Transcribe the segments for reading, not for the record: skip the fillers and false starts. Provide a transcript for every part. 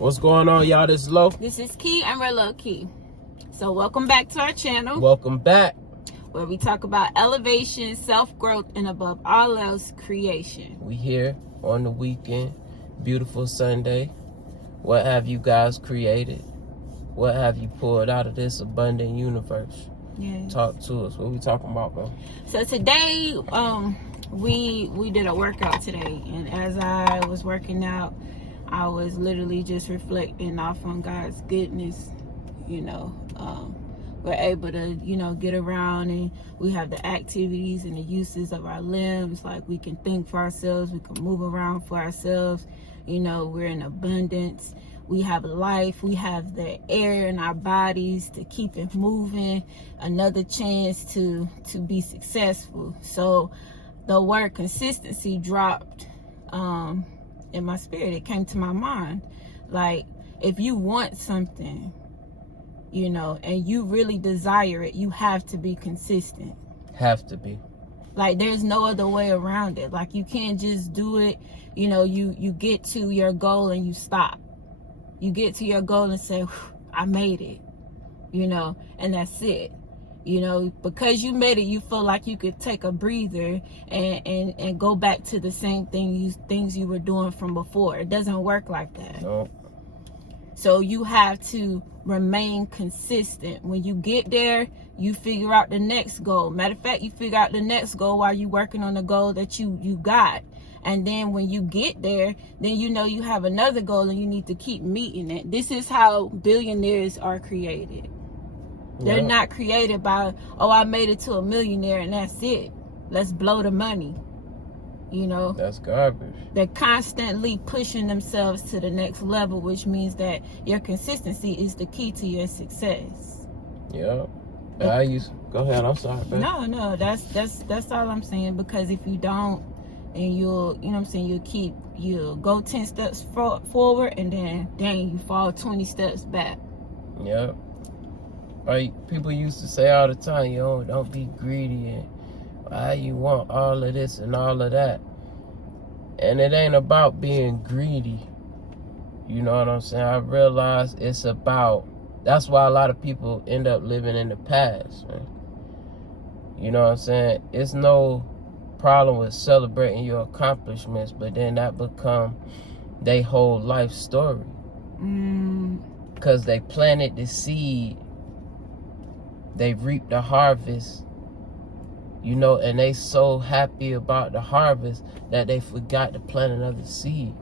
What's going on, y'all? This is Lo. This is Key. I'm Relo Key. So welcome back to our channel. Welcome back. Where we talk about elevation, self-growth, and above all else, creation. We here on the weekend. Beautiful Sunday. What have you guys created? What have you pulled out of this abundant universe? Yes. Talk to us. What we talking about, bro? So today, we did a workout today. And as I was working out, I was literally just reflecting off on God's goodness. We're able to, get around, and we have the activities and the uses of our limbs. Like, we can think for ourselves, we can move around for ourselves. We're in abundance. We have life. We have the air in our bodies to keep it moving. Another chance to be successful. So the word consistency dropped in my spirit. It came to my mind. Like, if you want something, and you really desire it, you have to be consistent. Have to be. Like, there's no other way around it. Like, you can't just do it. You get to your goal and you stop. You get to your goal and say, I made it, and that's it. Because you made it, you feel like you could take a breather and go back to the same things you were doing from before. It doesn't work like that. No. So you have to remain consistent. When you get there, you figure out the next goal. Matter of fact, you figure out the next goal while you're working on the goal that you got. And then when you get there, then you have another goal and you need to keep meeting it. This is how billionaires are created. They're not created by, I made it to a millionaire and that's it. Let's blow the money. That's garbage. They're constantly pushing themselves to the next level, which means that your consistency is the key to your success. Yeah. Go ahead. I'm sorry, babe. No, that's all I'm saying. Because if you don't, and you'll go 10 steps forward, and then you fall 20 steps back. Yeah. Like, people used to say all the time, don't be greedy, and why you want all of this and all of that. And it ain't about being greedy. You know what I'm saying? I realize that's why a lot of people end up living in the past, man. You know what I'm saying? It's no problem with celebrating your accomplishments, but then that become their whole life story. Because they planted the seed, they reaped the harvest, and they so happy about the harvest that they forgot to plant another seed.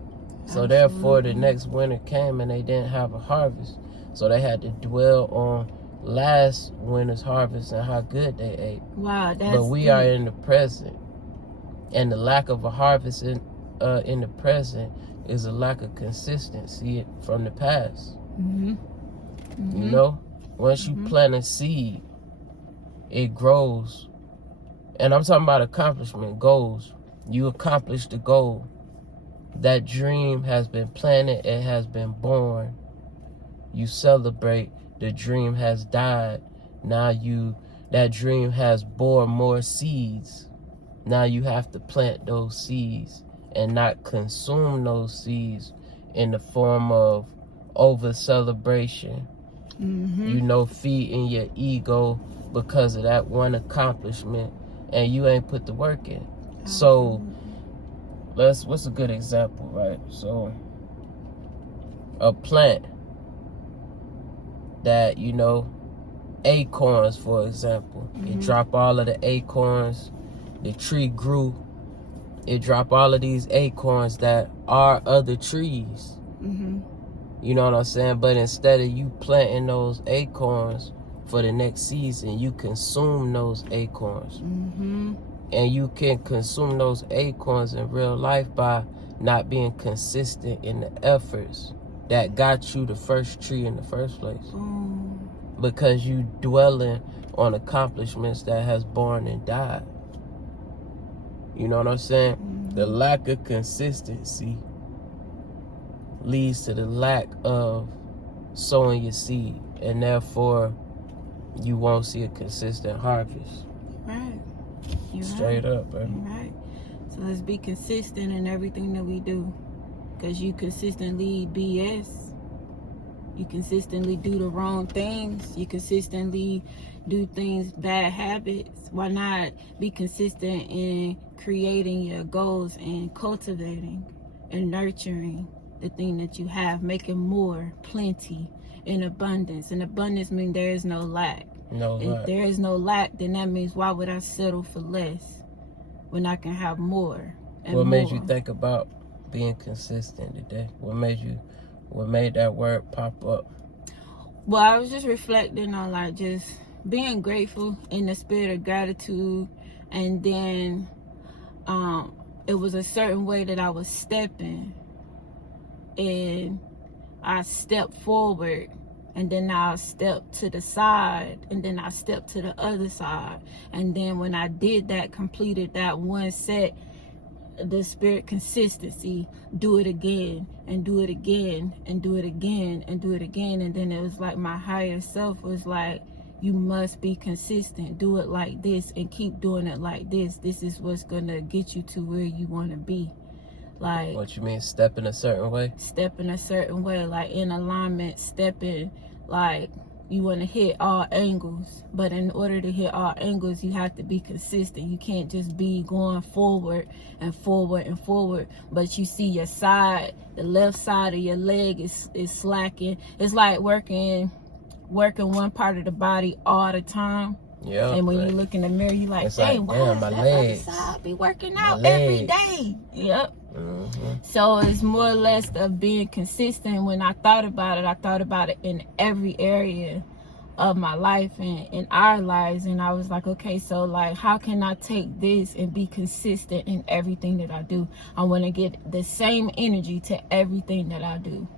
So therefore, the next winter came and they didn't have a harvest. So they had to dwell on last winter's harvest and how good they ate. Wow, that's But we are in the present. And the lack of a harvest in the present is a lack of consistency from the past. Once you plant a seed, it grows. And I'm talking about accomplishment, goals. You accomplish the goal. That dream has been planted, it has been born. You celebrate, the dream has died. Now that dream has borne more seeds. Now you have to plant those seeds and not consume those seeds in the form of over celebration. Feeding your ego because of that one accomplishment, and you ain't put the work in. So what's a good example, right? So a plant that, acorns, for example. You drop all of the acorns, the tree grew, it dropped all of these acorns that are other trees. You know what I'm saying? But instead of you planting those acorns for the next season, you consume those acorns. And you can consume those acorns in real life by not being consistent in the efforts that got you the first tree in the first place. Because you dwelling on accomplishments that has born and died. You know what I'm saying? The lack of consistency leads to the lack of sowing your seed, and therefore you won't see a consistent harvest. Right. Straight up, baby. Right. So let's be consistent in everything that we do, because you consistently BS, You consistently do the wrong things. You consistently do things, bad habits. Why not be consistent in creating your goals and cultivating and nurturing the thing that you have, making more, plenty, in abundance. And abundance means there is no lack. If there is no lack, then that means why would I settle for less when I can have more and what more? made you think about being consistent today? What made that word pop up? Well, I was just reflecting on like just being grateful in the spirit of gratitude, and then it was a certain way that I was stepping, and I stepped forward, and then I stepped to the side, and then I stepped to the other side, and then when I did that, completed that one set, the spirit consistency, do it again and do it again and do it again and do it again. And then it was like my higher self was like, you must be consistent, do it like this and keep doing it like this. This is what's gonna get you to where you want to be. Like, what you mean, step in a certain way? Step in a certain way, like in alignment, stepping, like you want to hit all angles, but in order to hit all angles, you have to be consistent. You can't just be going forward and forward and forward, but you see your side, the left side of your leg is slacking. It's like working one part of the body all the time. Yeah. And when you look in the mirror, you like, dang, why does that other side be working out every day? Yep. Mm-hmm. So it's more or less of being consistent. When I thought about it in every area of my life and in our lives. And I was like, okay, so like, how can I take this and be consistent in everything that I do? I want to get the same energy to everything that I do.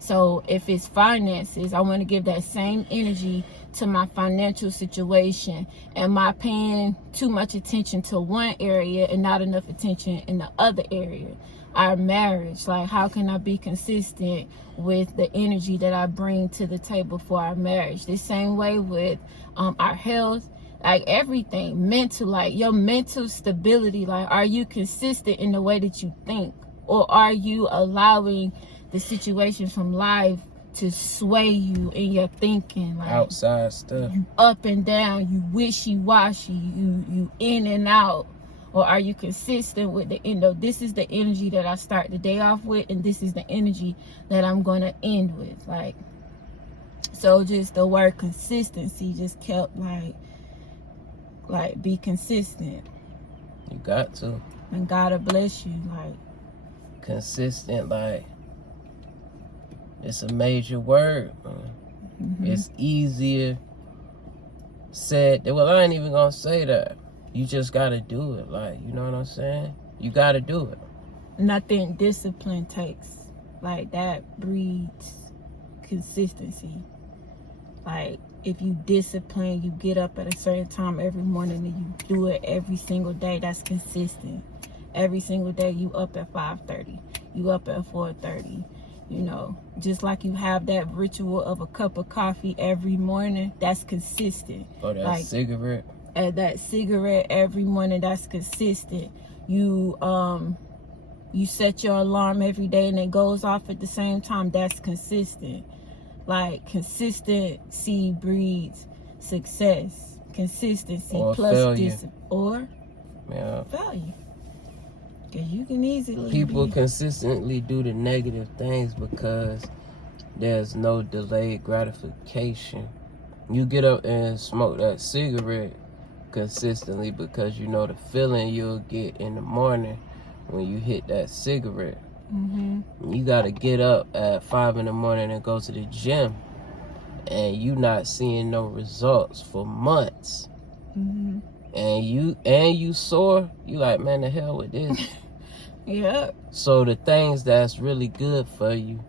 So if it's finances, I want to give that same energy to my financial situation. Am I paying too much attention to one area and not enough attention in the other area? Our marriage, like how can I be consistent with the energy that I bring to the table for our marriage? The same way with our health, like everything, mental, like your mental stability. Like, are you consistent in the way that you think, or are you allowing the situations from life to sway you in your thinking, like outside stuff, you up and down, you wishy washy, you in and out? Or are you consistent with the end of, this is the energy that I start the day off with, and this is the energy that I'm going to end with? Like, so just the word consistency just kept like be consistent. You got to. And God will bless you. Like, consistent, like, it's a major word, man. Mm-hmm. It's easier said. Well, I ain't even gonna say that. You just gotta do it. Like, you know what I'm saying? You gotta do it. Nothing discipline takes. Like, that breeds consistency. Like, if you discipline, you get up at a certain time every morning and you do it every single day, that's consistent. Every single day you up at 5:30. You up at 4:30. You know, just like you have that ritual of a cup of coffee every morning, that's consistent. Or that like, cigarette. That cigarette every morning, that's consistent. You set your alarm every day and it goes off at the same time, that's consistent. Like, consistency breeds success. Consistency or plus discipline. Or failure. Because you can easily people consistently do the negative things because there's no delayed gratification. You get up and smoke that cigarette consistently because you know the feeling you'll get in the morning when you hit that cigarette. Mm-hmm. You got to get up at 5 in the morning and go to the gym, and you not seeing no results for months. Mm-hmm. And you sore, you like, man, the hell with this. Yeah. So the things that's really good for you,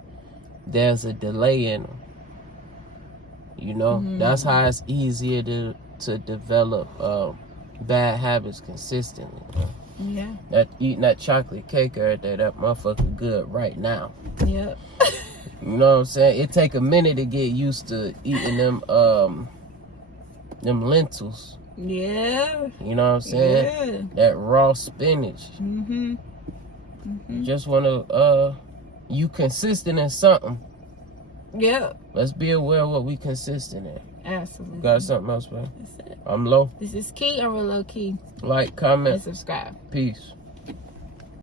there's a delay in them. You know, mm-hmm. That's how it's easier to develop bad habits consistently. Yeah. That eating that chocolate cake every day, that motherfucker good right now. Yep. You know what I'm saying? It take a minute to get used to eating them lentils. Yeah. You know what I'm saying? Yeah. That raw spinach. Mm-hmm. Mm-hmm. You just want to, you consistent in something. Yeah. But let's be aware of what we consistent in. Absolutely. Got something else, man? That's it. I'm low. This is Key. I'm real low key. Like, comment, And subscribe. peace.